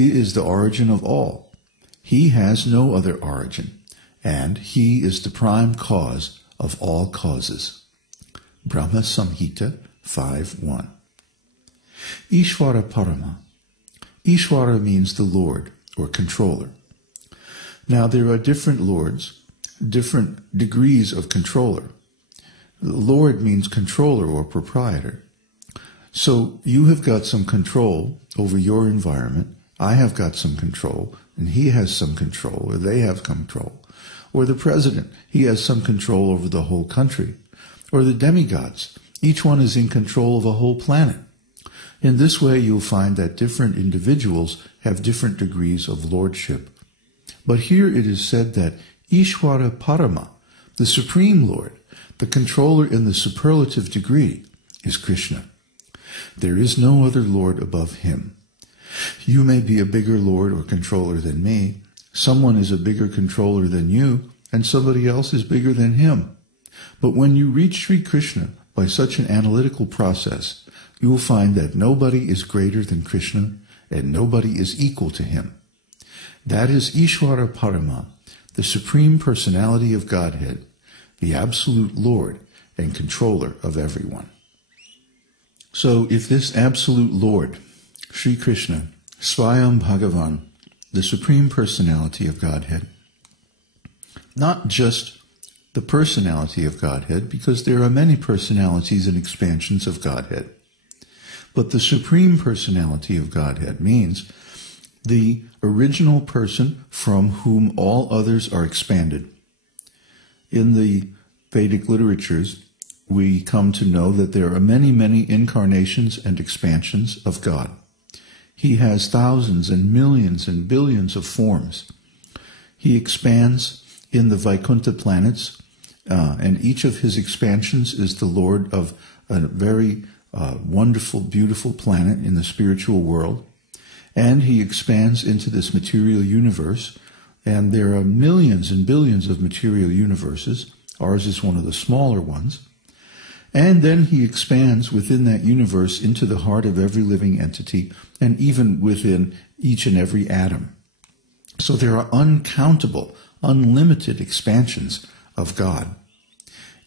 He is the origin of all. He has no other origin, and he is the prime cause of all causes. Brahma Samhita 5.1. Ishvara Parama. Ishvara means the Lord or controller. Now there are different lords, different degrees of controller. Lord means controller or proprietor. So you have got some control over your environment. I have got some control, and he has some control, or they have control. Or the president, he has some control over the whole country. Or the demigods, each one is in control of a whole planet. In this way, you'll find that different individuals have different degrees of lordship. But here it is said that Ishvara Parama, the Supreme Lord, the controller in the superlative degree, is Kṛṣṇa. There is no other Lord above him. You may be a bigger Lord or controller than me. Someone is a bigger controller than you, and somebody else is bigger than him. But when you reach Sri Kṛṣṇa by such an analytical process, you will find that nobody is greater than Kṛṣṇa, and nobody is equal to him. That is Ishvara Parama, the Supreme Personality of Godhead, the Absolute Lord and Controller of everyone. So if this Absolute Lord, Sri Kṛṣṇa, Svayam Bhagavan, the Supreme Personality of Godhead, not just the personality of Godhead, because there are many personalities and expansions of Godhead, but the Supreme Personality of Godhead means the original person from whom all others are expanded. In the Vedic literatures, we come to know that there are many, many incarnations and expansions of God. He has thousands and millions and billions of forms. He expands in the Vaikuntha planets, and each of his expansions is the Lord of a very wonderful, beautiful planet in the spiritual world. And he expands into this material universe, and there are millions and billions of material universes. Ours is one of the smaller ones. And then he expands within that universe into the heart of every living entity, and even within each and every atom. So there are uncountable, unlimited expansions of God.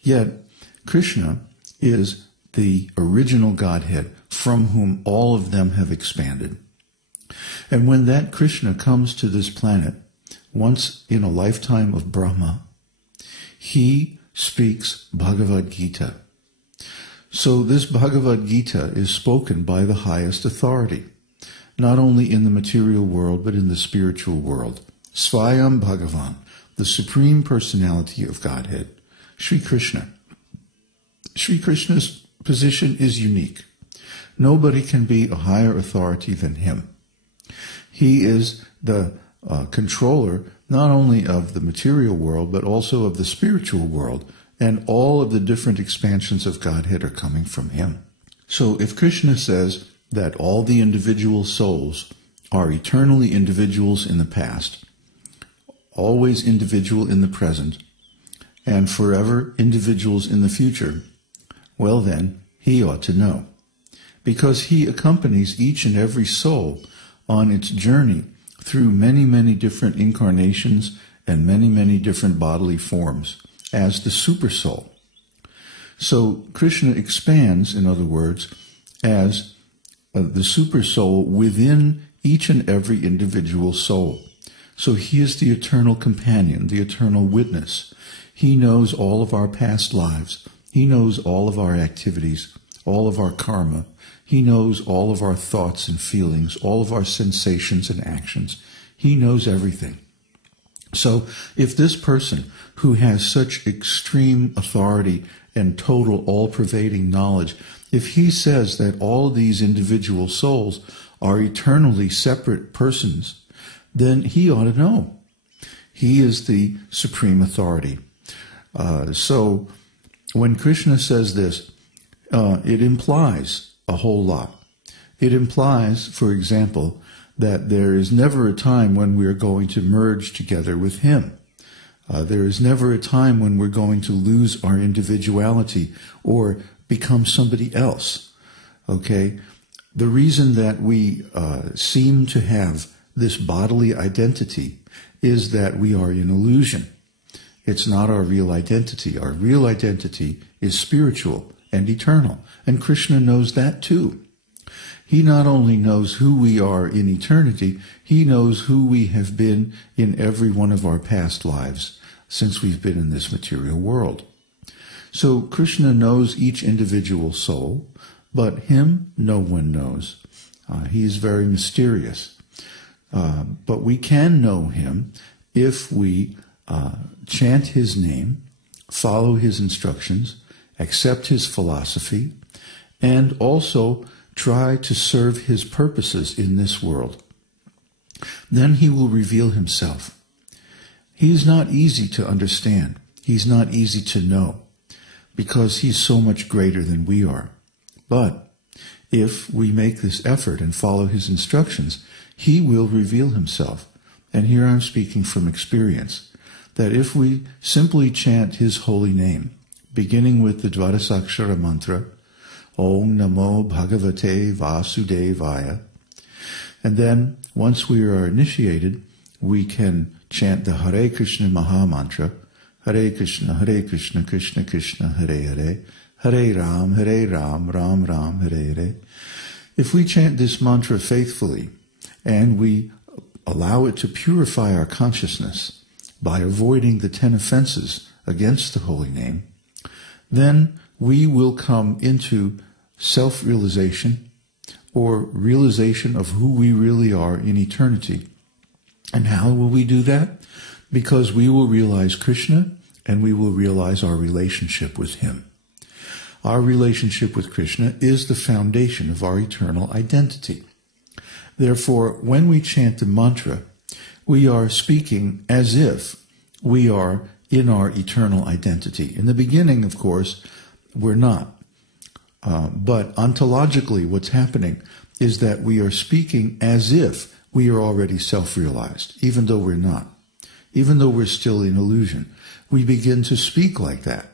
Yet, Kṛṣṇa is the original Godhead from whom all of them have expanded. And when that Kṛṣṇa comes to this planet, once in a lifetime of Brahma, he speaks Bhagavad-gītā. So this Bhagavad-gītā is spoken by the highest authority, not only in the material world, but in the spiritual world. Svayam Bhagavan, the Supreme Personality of Godhead, Sri Kṛṣṇa. Sri Kṛṣṇa's position is unique. Nobody can be a higher authority than him. He is the controller not only of the material world, but also of the spiritual world, and all of the different expansions of Godhead are coming from him. So if Kṛṣṇa says that all the individual souls are eternally individuals in the past, always individual in the present, and forever individuals in the future, well then, he ought to know. Because he accompanies each and every soul on its journey through many, many different incarnations and many, many different bodily forms as the super soul. So Kṛṣṇa expands, in other words, as the super soul within each and every individual soul. So he is the eternal companion, the eternal witness. He knows all of our past lives. He knows all of our activities, all of our karma. He knows all of our thoughts and feelings, all of our sensations and actions. He knows everything. So if this person who has such extreme authority and total all-pervading knowledge, if he says that all these individual souls are eternally separate persons, then he ought to know. He is the supreme authority. So when Kṛṣṇa says this, it implies a whole lot. It implies, for example, that there is never a time when we are going to merge together with him. There is never a time when we're going to lose our individuality or become somebody else. Okay? The reason that we seem to have this bodily identity is that we are in illusion. It's not our real identity. Our real identity is spiritual and eternal. And Kṛṣṇa knows that too. He not only knows who we are in eternity, he knows who we have been in every one of our past lives since we've been in this material world. So Kṛṣṇa knows each individual soul, but him no one knows. He is very mysterious. But we can know him if we chant his name, follow his instructions, accept his philosophy, and also try to serve his purposes in this world. Then he will reveal himself. He is not easy to understand. He's not easy to know, because he's so much greater than we are. But if we make this effort and follow his instructions, he will reveal himself. And here I'm speaking from experience, that if we simply chant his holy name, beginning with the Dvadasakshara mantra, Om Namo Bhagavate Vasudevaya, and then once we are initiated, we can chant the Hare Krishna Maha Mantra, Hare Krishna, Krishna Krishna, Hare Hare, Hare Ram, Ram Ram, Hare Hare. If we chant this mantra faithfully, and we allow it to purify our consciousness by avoiding the 10 offenses against the holy name, then we will come into self-realization, or realization of who we really are in eternity. And how will we do that? Because we will realize Kṛṣṇa, and we will realize our relationship with him. Our relationship with Kṛṣṇa is the foundation of our eternal identity. Therefore, when we chant the mantra, we are speaking as if we are in our eternal identity. In the beginning, of course, we're not. But ontologically, what's happening is that we are speaking as if we are already self-realized, even though we're not. Even though we're still in illusion, we begin to speak like that.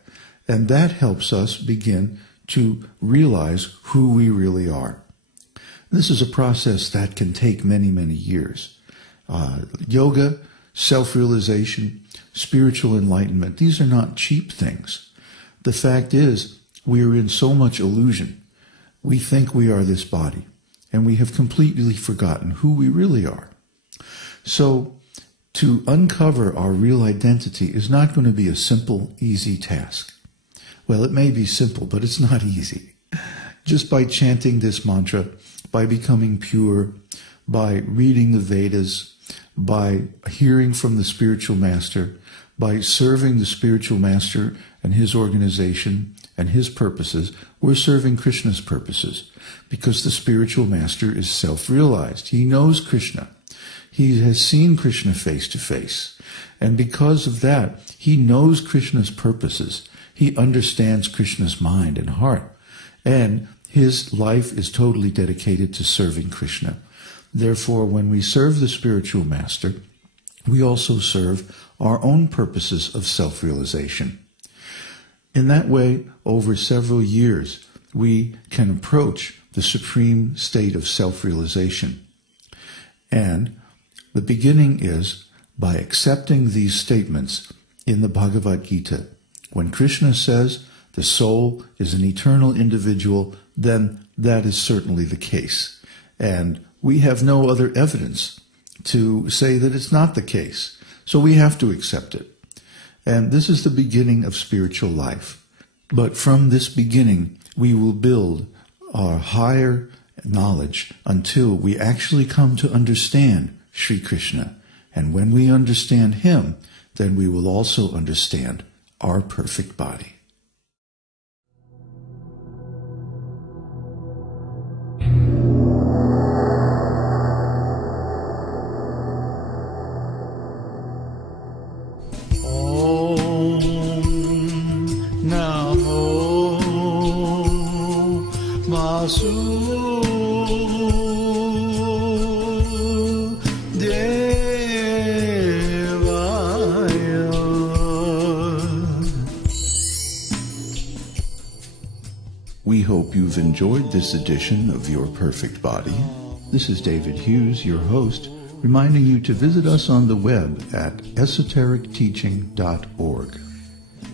And that helps us begin to realize who we really are. This is a process that can take many, many years. Yoga, self-realization, spiritual enlightenment, these are not cheap things. The fact is, we are in so much illusion. We think we are this body, and we have completely forgotten who we really are. So, to uncover our real identity is not going to be a simple, easy task. Well, it may be simple, but it's not easy. Just by chanting this mantra, by becoming pure, by reading the Vedas, by hearing from the spiritual master, by serving the spiritual master and his organization and his purposes, we're serving Kṛṣṇa's purposes, because the spiritual master is self-realized. He knows Kṛṣṇa. He has seen Kṛṣṇa face to face. And because of that, he knows Kṛṣṇa's purposes. He understands Kṛṣṇa's mind and heart. And his life is totally dedicated to serving Kṛṣṇa. Therefore, when we serve the spiritual master, we also serve our own purposes of self-realization. In that way, over several years, we can approach the supreme state of self-realization. And the beginning is by accepting these statements in the Bhagavad-gītā. When Kṛṣṇa says the soul is an eternal individual, then that is certainly the case. And we have no other evidence to say that it's not the case. So we have to accept it. And this is the beginning of spiritual life. But from this beginning, we will build our higher knowledge until we actually come to understand Sri Kṛṣṇa. And when we understand him, then we will also understand our perfect body. We hope you've enjoyed this edition of Your Perfect Body. This is David Hughes, your host, reminding you to visit us on the web at esotericteaching.org,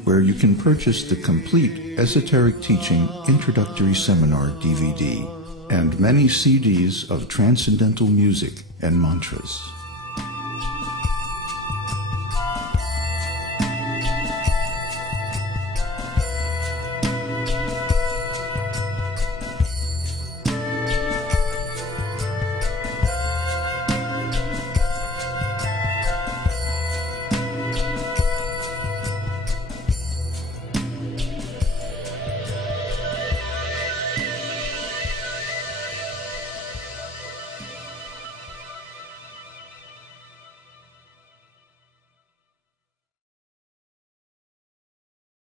where you can purchase the complete Esoteric Teaching Introductory Seminar DVD and many CDs of transcendental music and mantras.